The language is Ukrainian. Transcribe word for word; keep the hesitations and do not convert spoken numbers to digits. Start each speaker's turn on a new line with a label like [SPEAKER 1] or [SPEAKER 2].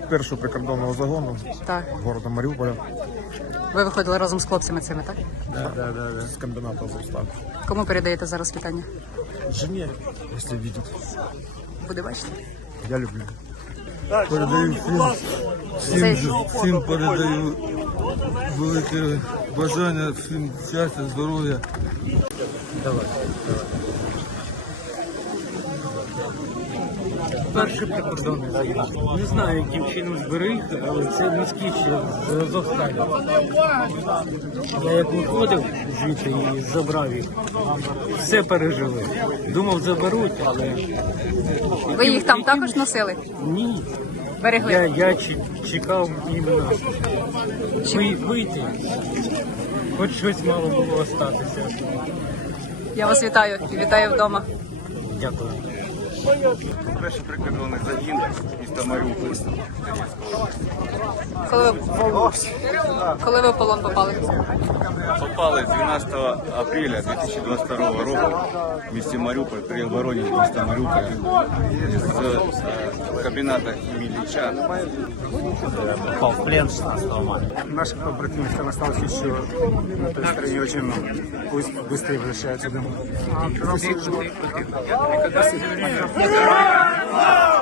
[SPEAKER 1] першого прикордонного загону
[SPEAKER 2] Так.
[SPEAKER 1] города Маріуполя.
[SPEAKER 2] Ви виходили разом з хлопцями цими, так?
[SPEAKER 1] Да, да, да, да. З комбіната Азовсталь.
[SPEAKER 2] Кому передаєте зараз вітання?
[SPEAKER 1] Жене, якщо бачить.
[SPEAKER 2] Буде бачити?
[SPEAKER 1] Я люблю.
[SPEAKER 3] Передаю всім, всім,
[SPEAKER 2] Цей-
[SPEAKER 3] всім передаю велике бажання, всім щастя, здоров'я.
[SPEAKER 4] Перший прикордонний загін. Не знаю, як дівчину зберіг, але це москвичі з Азовсталі. Я як виходив звідти і забрав їх. Все пережили. Думав, заберуть, але
[SPEAKER 2] Ви їх там також носили?
[SPEAKER 4] ні.
[SPEAKER 2] Берегли?
[SPEAKER 4] Я, я ч- чекав іменно ви- вийти. Хоч щось мало було остатися.
[SPEAKER 2] Я вас вітаю і вітаю вдома.
[SPEAKER 4] Дякую.
[SPEAKER 5] Перший прикордонний загін міста Маріуполь.
[SPEAKER 2] Коли ви, коли ви в полон попали?
[SPEAKER 5] Попали дванадцятого апреля дві тисячі двадцять другого року в місті Маріуполь при обороні міста Маріуполя з е, кабінета Ілліча.
[SPEAKER 4] Попав в плен шістнадцятого мая.
[SPEAKER 6] Наших побратимов там осталось еще на той стороне очень много. Пусть быстрее возвращаются домой.